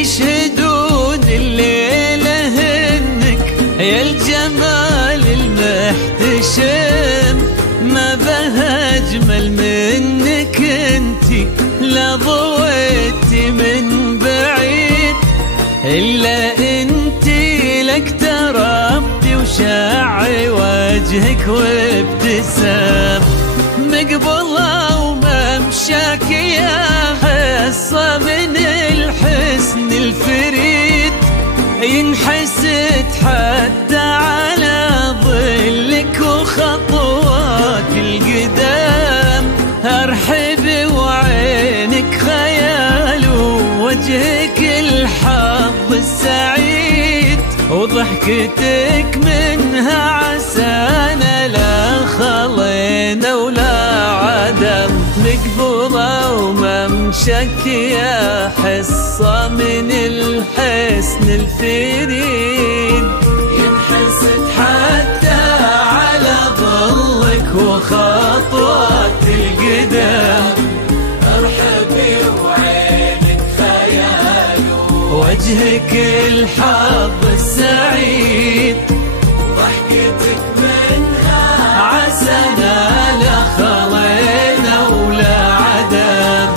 يشهدون الليلة إنك يا الجمال المحتشم، ما بها أجمل منك انتي، لا ضويتي من بعيد إلا انتي، لك تربتي وشاعي وجهك وابتسام، مقبولة وممشاك يا حصة من الحسن الفريد، ينحسد حتى على ظلك وخطوات القدام، ارحبي وعينك خيال ووجهك الحظ السعيد، وضحكتك منها عسانا لا خلينا ولا عدم، مقبولة وممشك يا حصة من الحسن الفريد، ينحسد حتى على ظلك وخطوات القدام، ارحبي وعينك خيال وجهك الحظ السعيد، ضحكتك منها عسانا لا خلينا ولا عدم.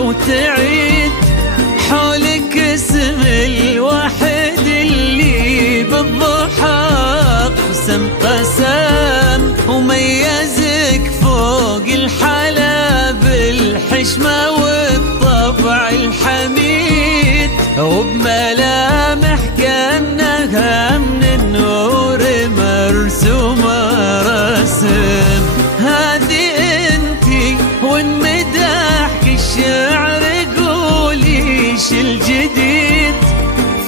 وتعيد حولك اسم الواحد اللي بالضحى قسم قسم، وميزك فوق الحلا بالحشمة والطبع الحميد، وبملامح كأنها من النور مرسومة رسم، هذه انتي وانمدحك الشعر قولي ايش الجديد،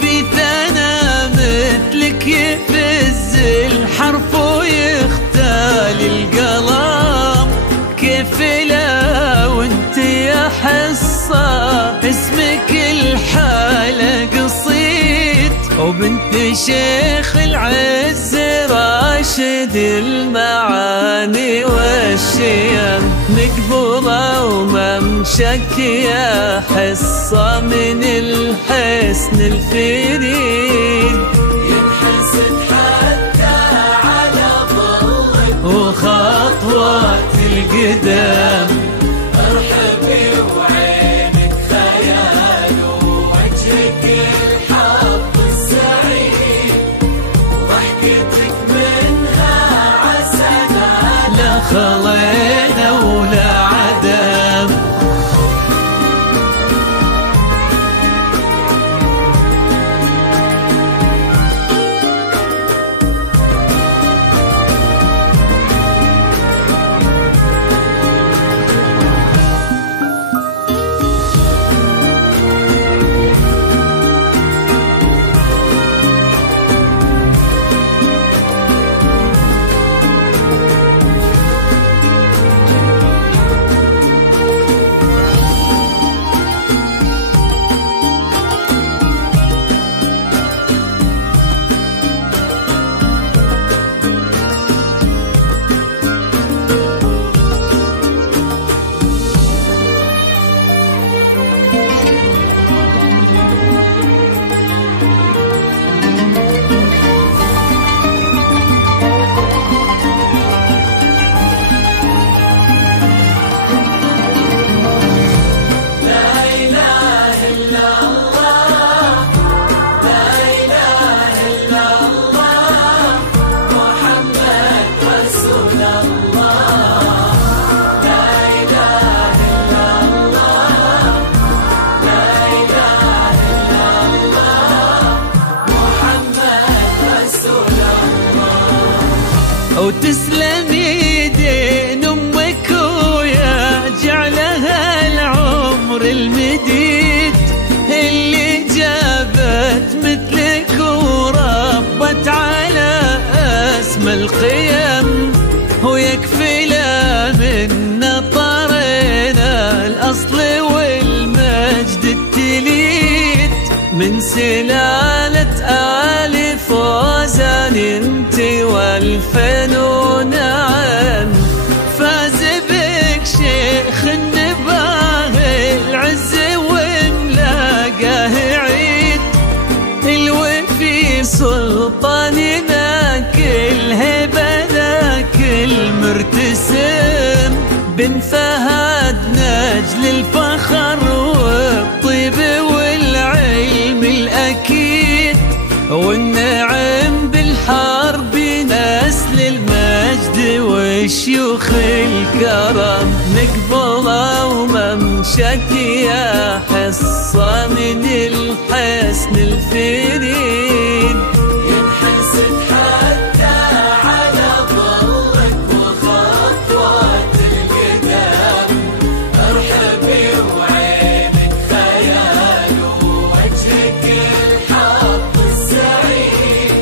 في ثنا مثلك يفز الحرف ويختال القلم، كيف لا وانت يا حصة اسمك الحالة قصيد، وبنت شيخ العز راشد المعاني والشيم، مقبولة وممشك يا حصة من الحسن الفريد، ينحسد حتى على ظلك وخطوات القدام، ارحبي وعينك خيال ووجهك الحظ السعيد، وضحكتك منها عسانا لا خلينا ولا عدم. ويكفي لا منا طرينا الأصل والمجد التليد من سلالة آل فوزان انت والفنون عن فاز بك شيخ النباه العز وملاقاه عيد الوفي سلطاننا كل هبة ذاك المرتسم بن فهد نجل الفخر والطيب والعلم الأكيد والنعم بالحرب نسل المجد والشيوخ الكرم نقبله وممشك يا حصة من الحسن الفريد ينحسد حتى على ظلك وخطوات القدام ارحبي وعينك خيال ووجهك الحظ السعيد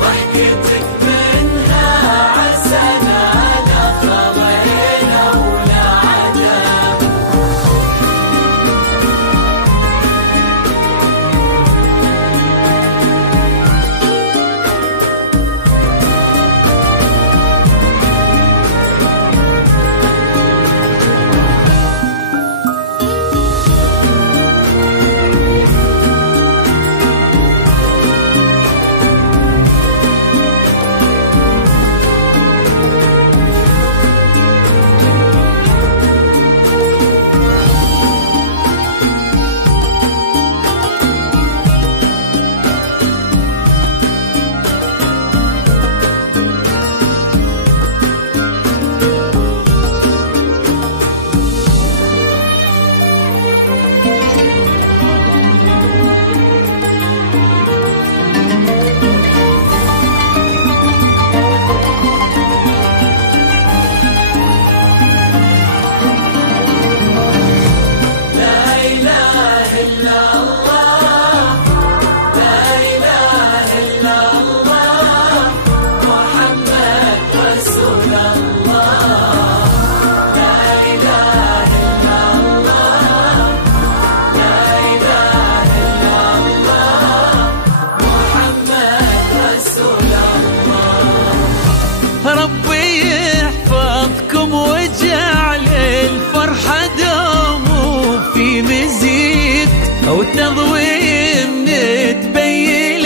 ضحكتك منها عسنا دخلنا ولا عدم ربي يحفظكم وجعل الفرحة دوم في مزيد وتضويم نتبين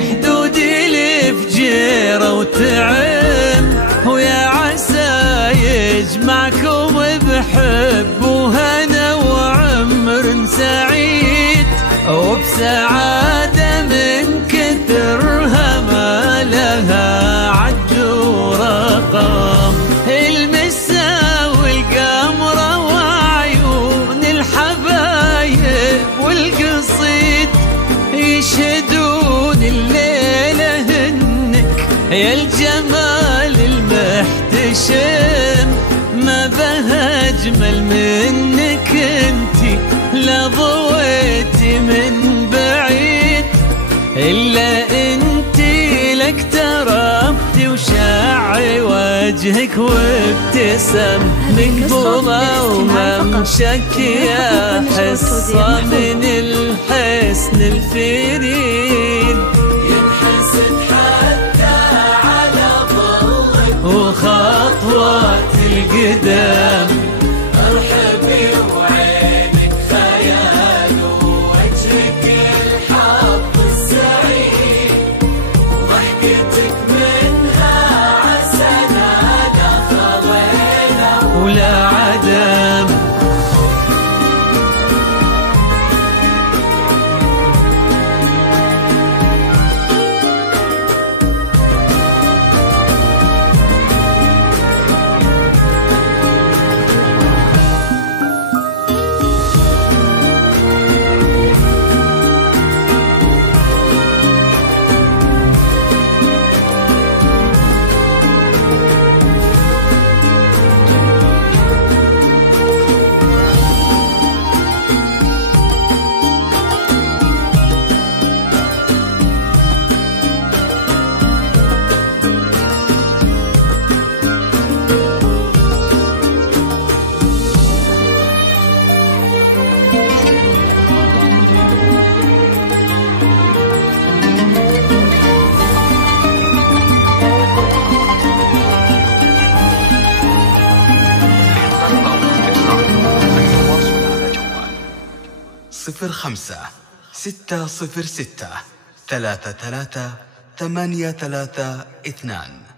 حدود الفجيرة وتعم ويا عسى يجمعكم بحب وهنا وعمر سعيد وبسعادة من كثرها ما لها عد ورقم المسا والقمرة وعيون الحبايب والقصيد يشهدون الليلة هنك يا الجمال المحتشم ما بها أجمل منك انتي لا ضويتي من بعيد إلا انتي لك تربتي وشع وجهك وابتسم مقبولة وممشك يا حصة من الحسن الفريد ينحسد حتى على ظلك وخطوات القدام ارحبي وعينك خيال ووجهك الحظ السعيد ضحكتك منها عسنا دخلنا ولا عدم 05 606 33 832.